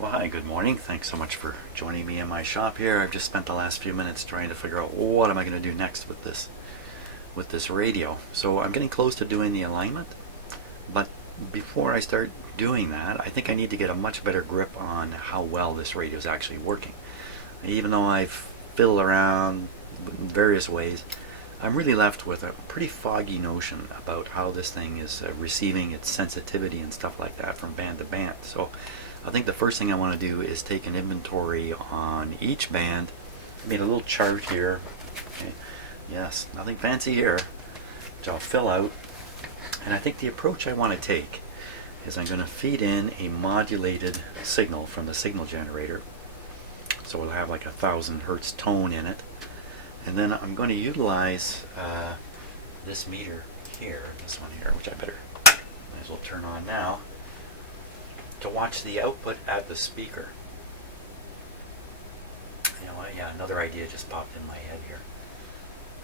Well, hi, good morning. Thanks so much for joining me in my shop here. I've just spent the last few minutes trying to figure out what am I going to do next with this radio. So I'm getting close to doing the alignment, but before I start doing that, I think I need to get a much better grip on how well this radio is actually working. Even though I've fiddled around in various ways, I'm really left with a pretty foggy notion about how this thing is receiving its sensitivity and stuff like that from band to band. So I think the first thing I want to do is take an inventory on each band. I made a little chart here. Okay. Yes, nothing fancy here, which I'll fill out. And I think the approach I want to take is I'm going to feed in a modulated signal from the signal generator. So it'll have like 1,000 hertz tone in it. And then I'm going to utilize this meter here, this one here, which I might as well turn on now, to watch the output at the speaker. You know what? Yeah, another idea just popped in my head here.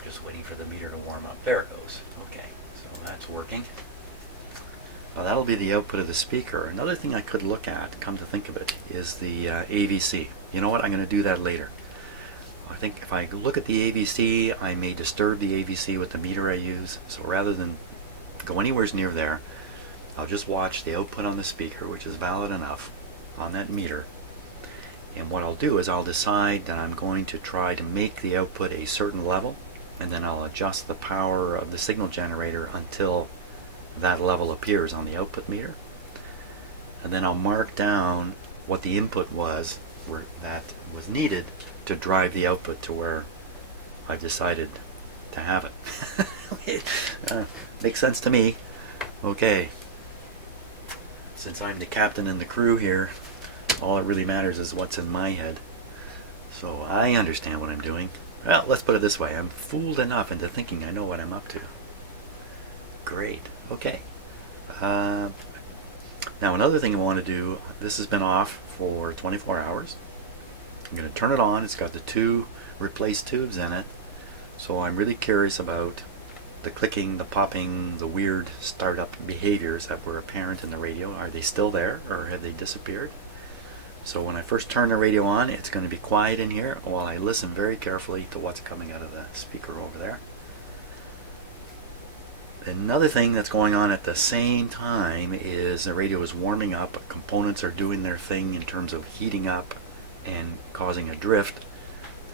Just waiting for the meter to warm up. There it goes. Okay, so that's working. Well, that'll be the output of the speaker. Another thing I could look at, come to think of it, is the AVC. You know what? I'm going to do that later. I think if I look at the AVC, I may disturb the AVC with the meter I use. So rather than go anywhere near there, I'll just watch the output on the speaker, which is valid enough on that meter. And what I'll do is I'll decide that I'm going to try to make the output a certain level, and then I'll adjust the power of the signal generator until that level appears on the output meter. And then I'll mark down what the input was that was needed to drive the output to where I decided to have it. Makes sense to me. Okay. Since I'm the captain and the crew here, all that really matters is what's in my head. So I understand what I'm doing. Well, let's put it this way. I'm fooled enough into thinking I know what I'm up to. Great. Okay. Now another thing I want to do, this has been off for 24 hours. I'm going to turn it on. It's got the two replaced tubes in it. So I'm really curious about the clicking, the popping, the weird startup behaviors that were apparent in the radio. Are they still there, or have they disappeared? So when I first turn the radio on, it's going to be quiet in here while I listen very carefully to what's coming out of the speaker over there. Another thing that's going on at the same time is the radio is warming up. Components are doing their thing in terms of heating up and causing a drift.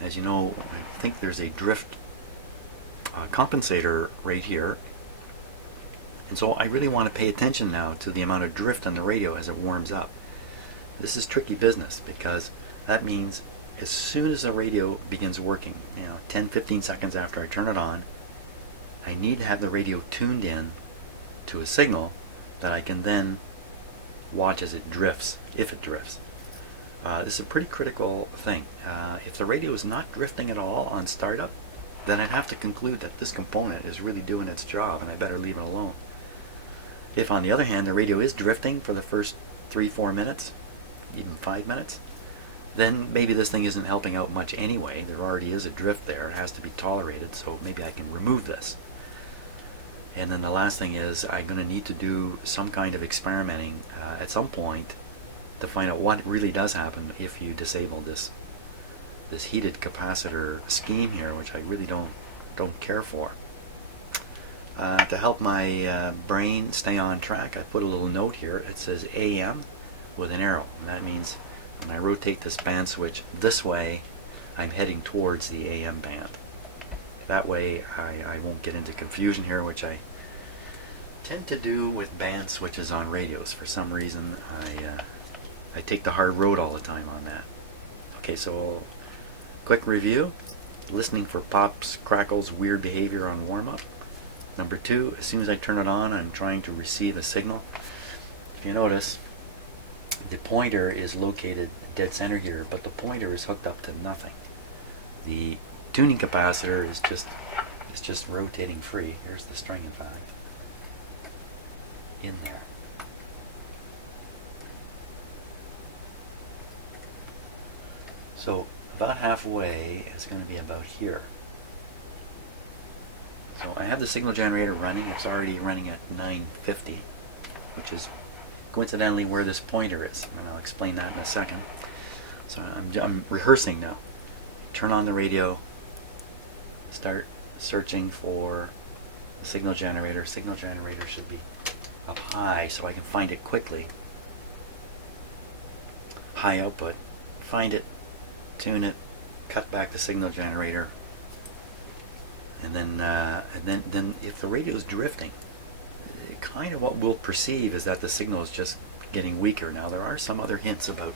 As you know, I think there's a drift compensator right here, and so I really want to pay attention now to the amount of drift on the radio as it warms up. This is tricky business because that means as soon as the radio begins working, 10-15 seconds after I turn it on, I need to have the radio tuned in to a signal that I can then watch as it drifts, if it drifts. This is a pretty critical thing. If the radio is not drifting at all on startup, then I'd have to conclude that this component is really doing its job and I better leave it alone. If on the other hand the radio is drifting for the first 3-4 minutes, even 5 minutes, then maybe this thing isn't helping out much anyway. There already is a drift there. It has to be tolerated, so maybe I can remove this. And then the last thing is I'm going to need to do some kind of experimenting at some point to find out what really does happen if you disable this heated capacitor scheme here, which I really don't care for. To help my brain stay on track, I put a little note here. It says AM with an arrow, and that means when I rotate this band switch this way, I'm heading towards the AM band. That way I won't get into confusion here, which I tend to do with band switches on radios. For some reason I take the hard road all the time on that. Okay, so quick review. Listening for pops, crackles, weird behavior on warm-up. Number 2, as soon as I turn it on, I'm trying to receive a signal. If you notice, the pointer is located dead center here, but the pointer is hooked up to nothing. The tuning capacitor is just rotating free. Here's the string, in fact, in there. So about halfway is going to be about here. So I have the signal generator running. It's already running at 950, which is coincidentally where this pointer is, and I'll explain that in a second. So I'm rehearsing now. Turn on the radio, start searching for the signal generator. Signal generator should be up high so I can find it quickly. High output. Find it, tune it, cut back the signal generator, and then if the radio is drifting, kind of what we'll perceive is that the signal is just getting weaker. Now there are some other hints about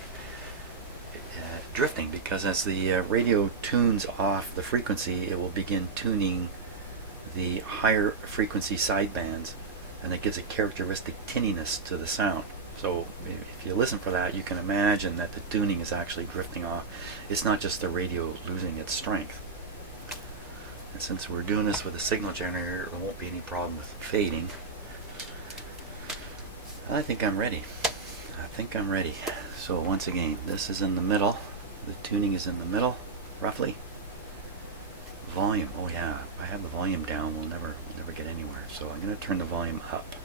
drifting, because as the radio tunes off the frequency, it will begin tuning the higher frequency sidebands, and it gives a characteristic tinniness to the sound. So if you listen for that, you can imagine that the tuning is actually drifting off. It's not just the radio losing its strength. And since we're doing this with a signal generator, there won't be any problem with fading. I think I'm ready. So once again, this is in the middle. The tuning is in the middle, roughly. Volume, oh yeah, if I have the volume down, we'll never get anywhere. So I'm going to turn the volume up.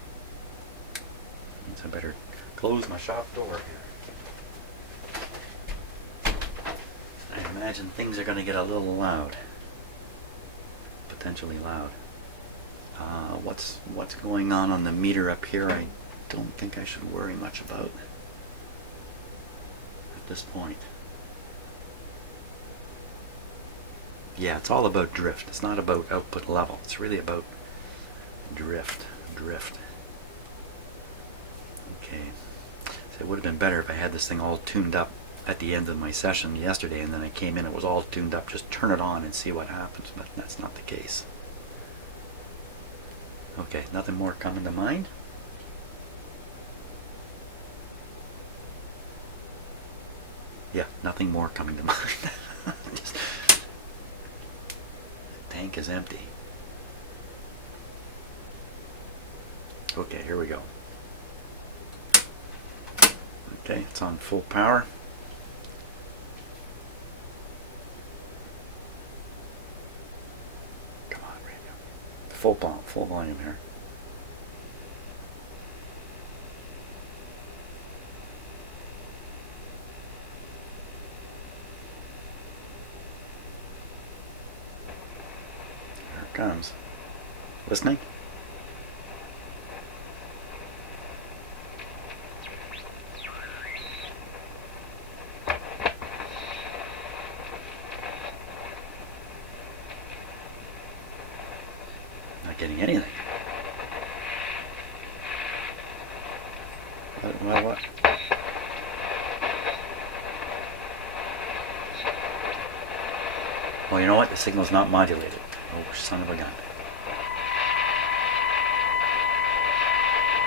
Means I better close my shop door here. I imagine things are going to get a little loud. Potentially loud. What's going on the meter up here? I don't think I should worry much about at this point. Yeah, it's all about drift. It's not about output level. It's really about drift. Okay. So it would have been better if I had this thing all tuned up at the end of my session yesterday, and then I came in, it was all tuned up, just turn it on and see what happens, but that's not the case. Okay, nothing more coming to mind? Yeah, nothing more coming to mind. Just, the tank is empty. Okay, here we go. Okay, it's on full power. Come on, radio. Full volume here. Here it comes. Listening? Getting anything. What? Well, you know what? The signal's not modulated. Oh, son of a gun.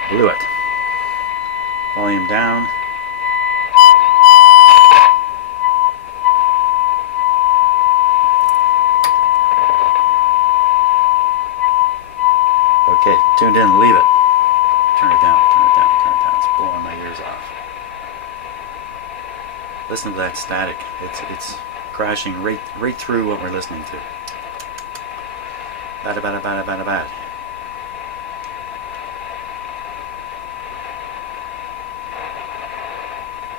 Blew it. Volume down. Okay, tuned in, leave it. Turn it down. It's blowing my ears off. Listen to that static. It's crashing right through what we're listening to. Bada bada bada bada bada.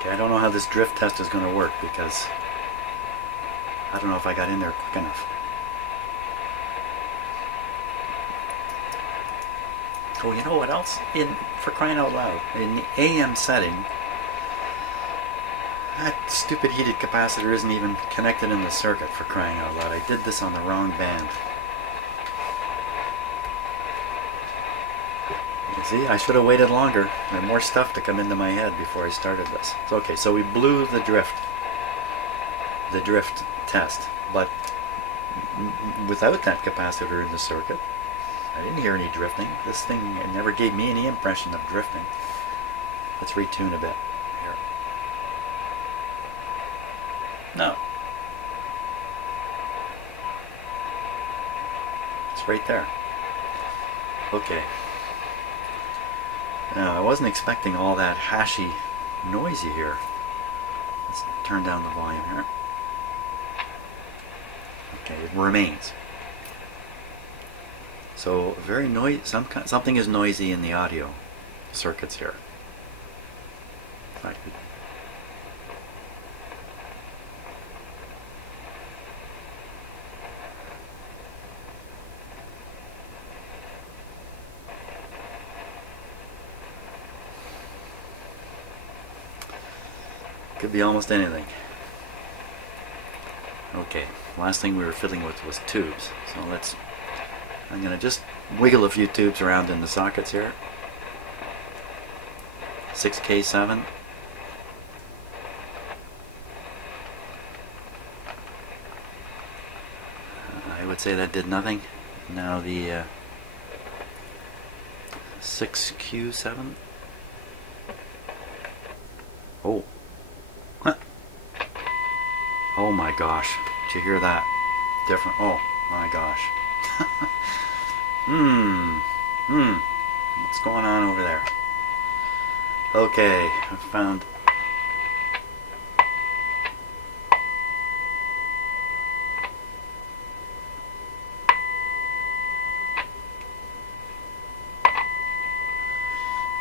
Okay, I don't know how this drift test is going to work, because I don't know if I got in there quick enough. Oh, you know what else? For crying out loud, in the AM setting, that stupid heated capacitor isn't even connected in the circuit, for crying out loud. I did this on the wrong band. You see, I should have waited longer. I had more stuff to come into my head before I started this. It's okay, so we blew the drift test, but without that capacitor in the circuit, I didn't hear any drifting. This thing never gave me any impression of drifting. Let's retune a bit here. No. It's right there. Okay. Now, I wasn't expecting all that hashy noise you hear. Let's turn down the volume here. Okay, it remains. So very noisy. Something is noisy in the audio circuits here. In fact, could be almost anything. Okay, last thing we were fiddling with was tubes. So I'm going to just wiggle a few tubes around in the sockets here. 6K7. I would say that did nothing. Now the 6Q7. Oh. Huh. Oh my gosh. Did you hear that? Different. Oh my gosh. What's going on over there? Okay, I found.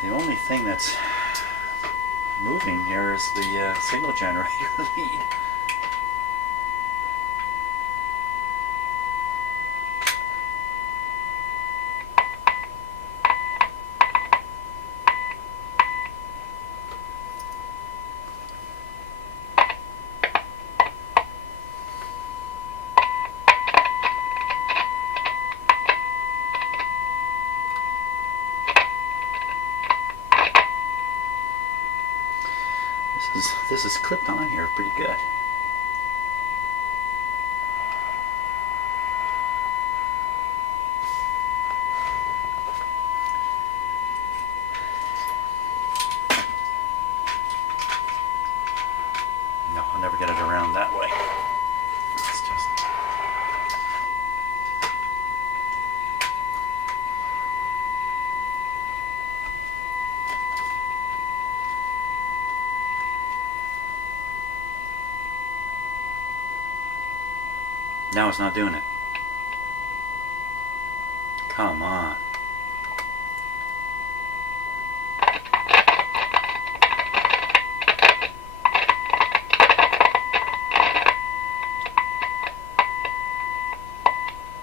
The only thing that's moving here is the signal generator lead. This is clipped on here pretty good. No, I'll never get it around that way. It's just... Now it's not doing it. Come on.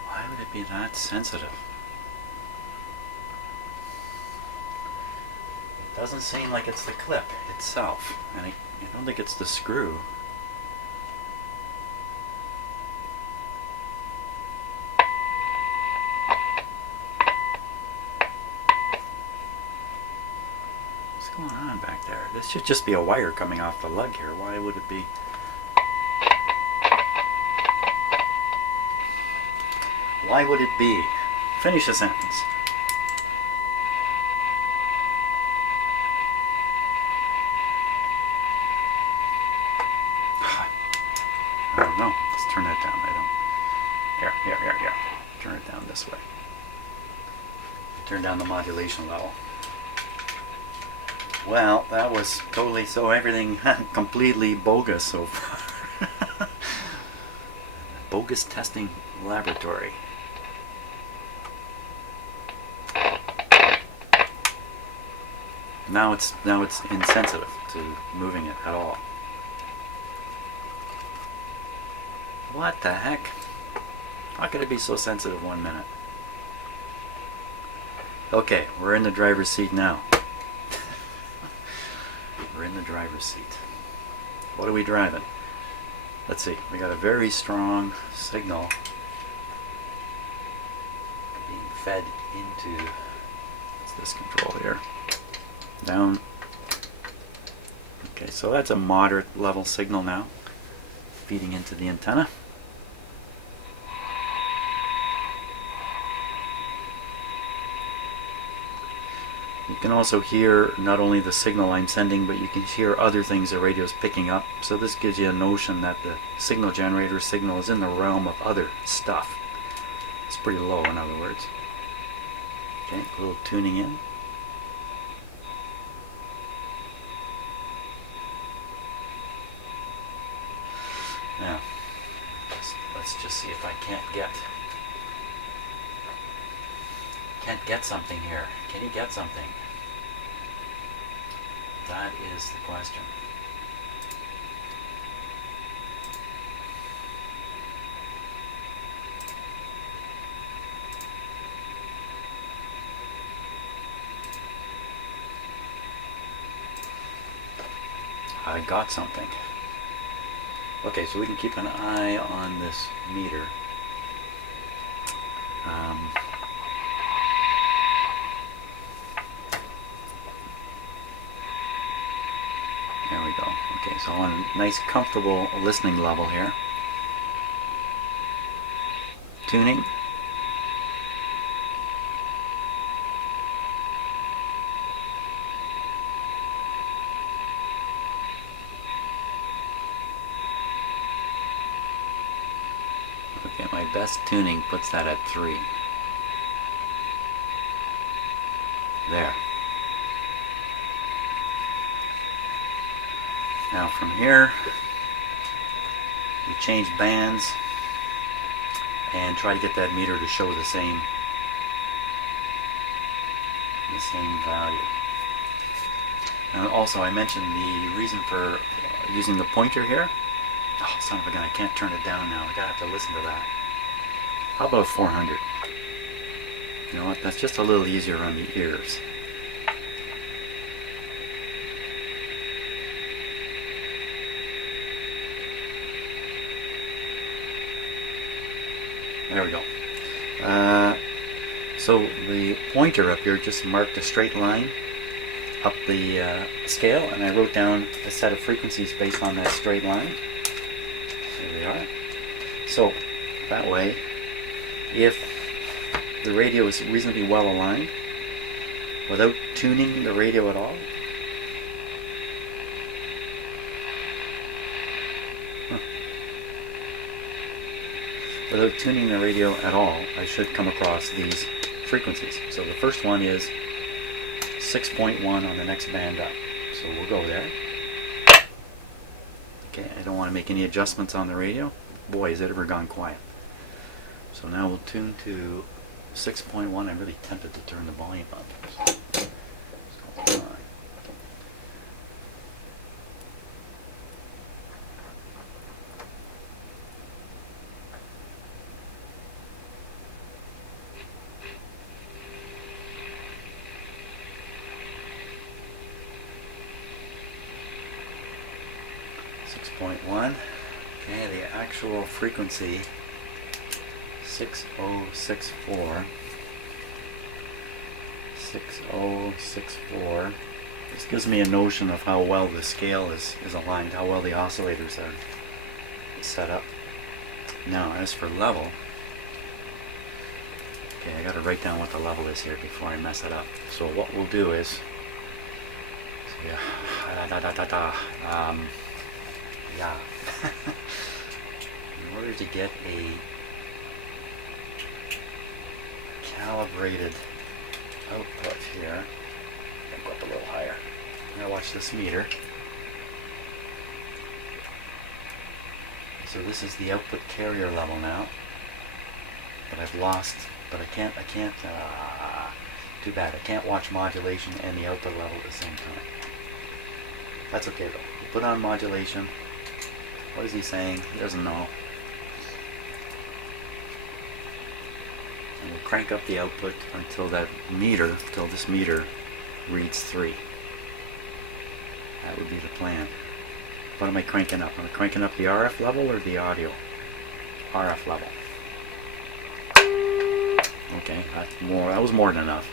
Why would it be that sensitive? It doesn't seem like it's the clip itself, and I don't think it's the screw. What's going on back there? This should just be a wire coming off the lug here. Why would it be? Why would it be? Finish the sentence. I don't know. Let's turn that down. Here. Turn it down this way. Turn down the modulation level. Well, that was totally, so everything completely bogus so far. Bogus testing laboratory. Now it's insensitive to moving it at all. What the heck? How could it be so sensitive 1 minute? Okay, we're in the driver's seat now. We're in the driver's seat. What are we driving? Let's see. We got a very strong signal being fed into, what's this control here? Down. Okay, so that's a moderate level signal now, feeding into the antenna. You can also hear not only the signal I'm sending, but you can hear other things the radio is picking up. So this gives you a notion that the signal generator signal is in the realm of other stuff. It's pretty low, in other words. Okay, a little tuning in. Now, let's just see if I can't get something here. Can you get something? That is the question. I got something. Okay, so we can keep an eye on this meter. There we go. Okay, so on a nice comfortable listening level here. Tuning. Okay, my best tuning puts that at 3. There. Now from here, we change bands and try to get that meter to show the same value. And also I mentioned the reason for using the pointer here. Oh, son of a gun, I can't turn it down now. I gotta have to listen to that. How about 400? You know what, that's just a little easier on the ears. There we go. So the pointer up here just marked a straight line up the scale, and I wrote down a set of frequencies based on that straight line. There we are. So that way, if the radio is reasonably well aligned, without tuning the radio at all, without tuning the radio at all, I should come across these frequencies. So the first one is 6.1 on the next band up. So we'll go there. Okay, I don't want to make any adjustments on the radio. Boy, has it ever gone quiet. So now we'll tune to 6.1. I'm really tempted to turn the volume up. So, 6.1. Okay, the actual frequency 6064. 6064. This gives me a notion of how well the scale is aligned, how well the oscillators are set up. Now, as for level, okay, I got to write down what the level is here before I mess it up. So what we'll do is, yeah. In order to get a calibrated output here, I'll go up a little higher. Now watch this meter. So this is the output carrier level now, but I've lost. But I can't. Too bad. I can't watch modulation and the output level at the same time. That's okay though. We put on modulation. What is he saying? He doesn't know. And we'll crank up the output until this meter reads 3. That would be the plan. What am I cranking up? Am I cranking up the RF level or the audio? RF level. Okay, that's more. That was more than enough.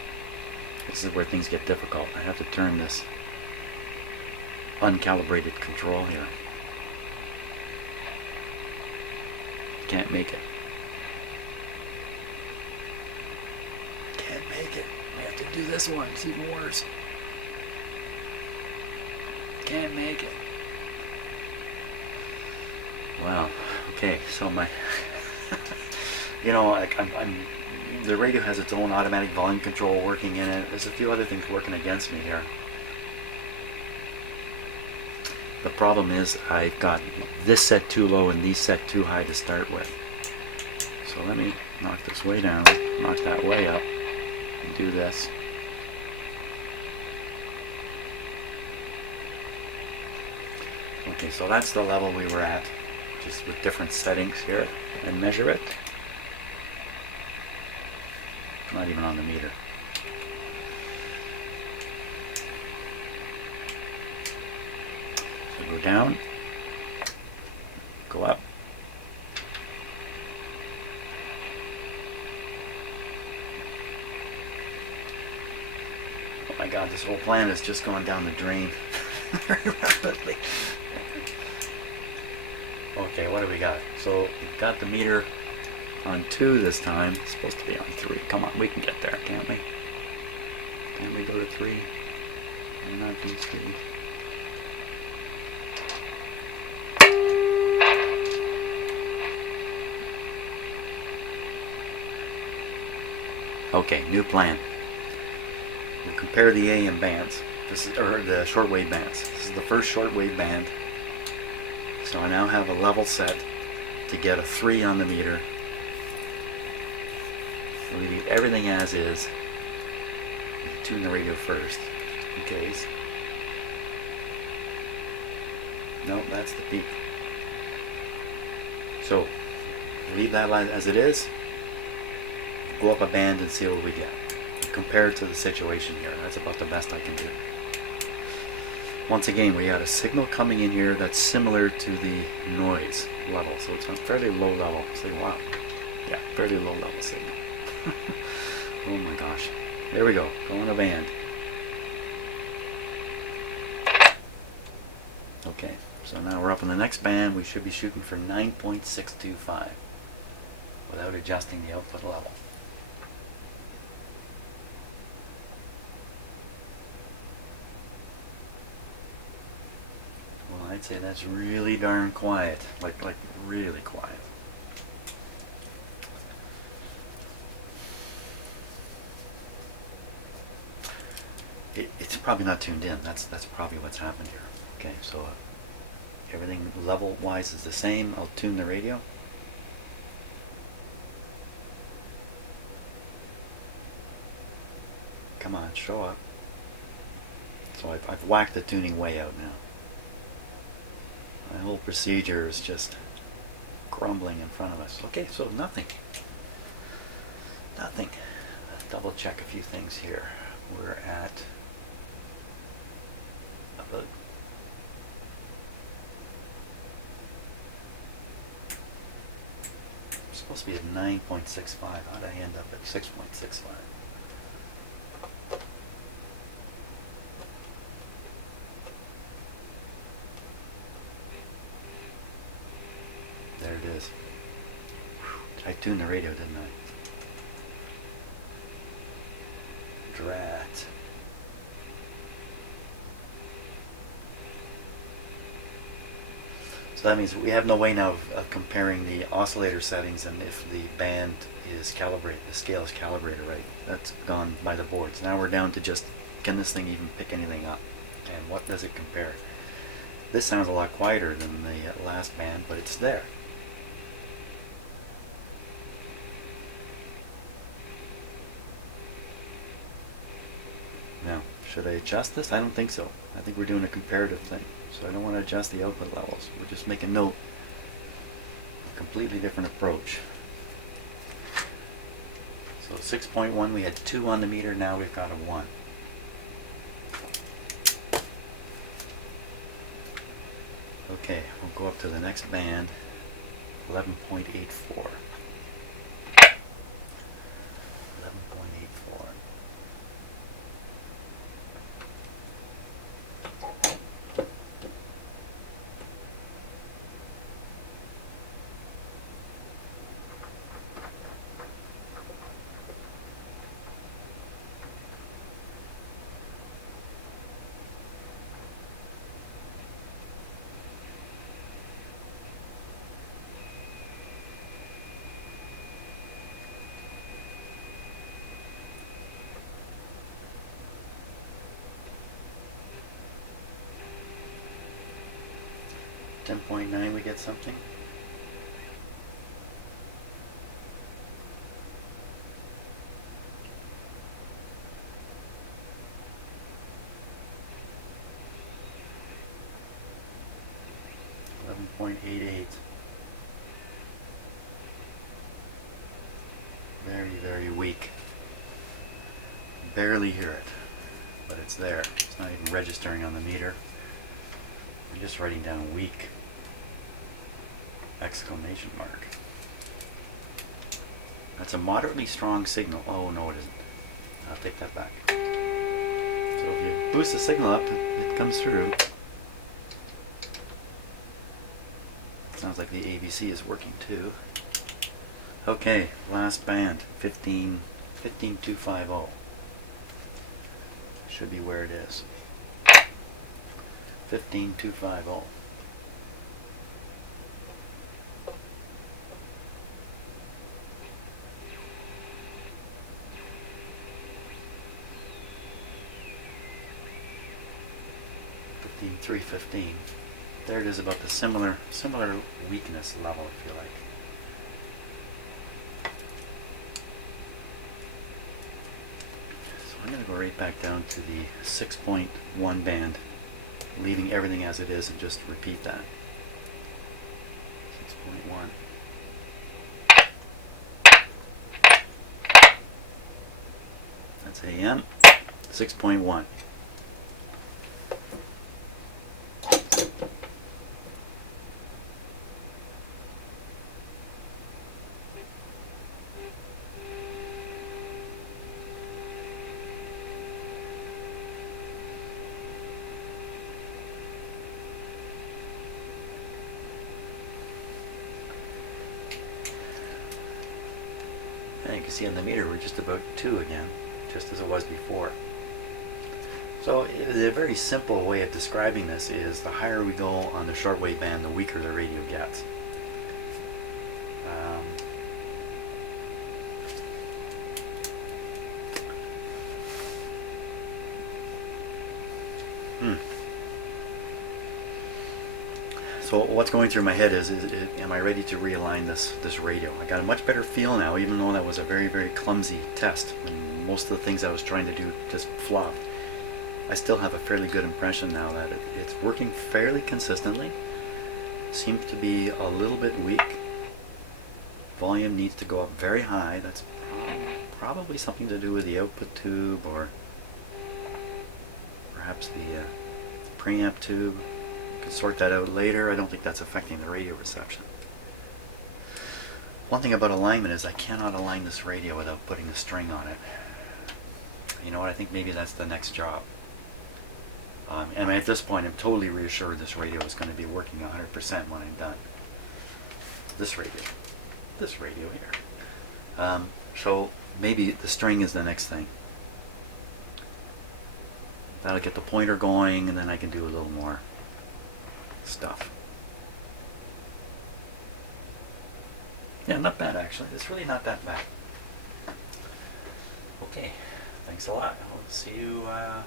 This is where things get difficult. I have to turn this uncalibrated control here. Can't make it. Can't make it. We have to do this one. It's even worse. Can't make it. Wow. Okay, so my you know, I'm the radio has its own automatic volume control working in it. There's a few other things working against me here. The problem is I've got this set too low and these set too high to start with. So let me knock this way down, knock that way up, and do this. Okay, so that's the level we were at, just with different settings here, and measure it. Not even on the meter. So go down, go up. Oh my God, this whole plan is just going down the drain very rapidly. Okay, what do we got? So we've got the meter on 2 this time. It's supposed to be on 3. Come on, we can get there, can't we? Can we go to 3? I'm not being stupid. Okay, new plan. We'll compare the AM bands. This is, or the shortwave bands. This is the first shortwave band. So I now have a level set to get a 3 on the meter. We leave everything as is. Tune the radio first, in case. Nope, that's the peak. So, leave that as it is. Go up a band and see what we get. Compare it to the situation here. That's about the best I can do. Once again, we got a signal coming in here that's similar to the noise level. So it's a fairly low level. Say, wow. Yeah, fairly low level signal. Oh my gosh. There we go. Go on a band. Okay, so now we're up in the next band. We should be shooting for 9.625 without adjusting the output level. Well, I'd say that's really darn quiet. Like really quiet. It's probably not tuned in. That's probably what's happened here. Okay, so everything level-wise is the same. I'll tune the radio. Come on, show up. So I've whacked the tuning way out now. My whole procedure is just crumbling in front of us. Okay, so nothing. Nothing. Let's double check a few things here. We're at about supposed to be at 9.65. How did I end up at 6.65? There it is. I tuned the radio, didn't I? Drat. So that means we have no way now of comparing the oscillator settings and if the band is calibrated, the scale is calibrated right. That's gone by the boards. Now we're down to just, can this thing even pick anything up? And what does it compare? This sounds a lot quieter than the last band, but it's there. Now, should I adjust this? I don't think so. I think we're doing a comparative thing. So I don't want to adjust the output levels. We're just making note. A completely different approach. So 6.1, we had 2 on the meter, now we've got a 1. Okay, we'll go up to the next band, 11.84. 11.84. .9, we get something. 7.88. Very, very weak. Barely hear it, but it's there. It's not even registering on the meter. I'm just writing down weak exclamation mark. That's a moderately strong signal. Oh no, it isn't. I'll take that back. So if you boost the signal up, it comes through. Sounds like the ABC is working too. Okay, last band, 15250. Should be where it is. 15250. $315. There it is, about the similar weakness level, if you like. So I'm going to go right back down to the 6.1 band, leaving everything as it is, and just repeat that. 6.1. That's AM. 6.1. And you can see on the meter we're just about 2 again, just as it was before. So the very simple way of describing this is the higher we go on the shortwave band, the weaker the radio gets. So what's going through my head is am I ready to realign this radio? I got a much better feel now, even though that was a very, very clumsy test, and most of the things I was trying to do just flopped. I still have a fairly good impression now that it's working fairly consistently. Seems to be a little bit weak. Volume needs to go up very high. That's probably something to do with the output tube, or perhaps the preamp tube. Could sort that out later. I don't think that's affecting the radio reception. One thing about alignment is I cannot align this radio without putting a string on it. You know what, I think maybe that's the next job. And at this point I'm totally reassured this radio is going to be working 100% when I'm done. This radio here. So maybe the string is the next thing. That'll get the pointer going, and then I can do a little more stuff. Yeah, not bad actually. It's really not that bad. Okay, thanks a lot. I'll see you. I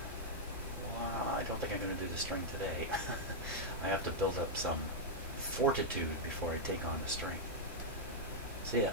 don't think I'm going to do the string today. I have to build up some fortitude before I take on the string. See ya.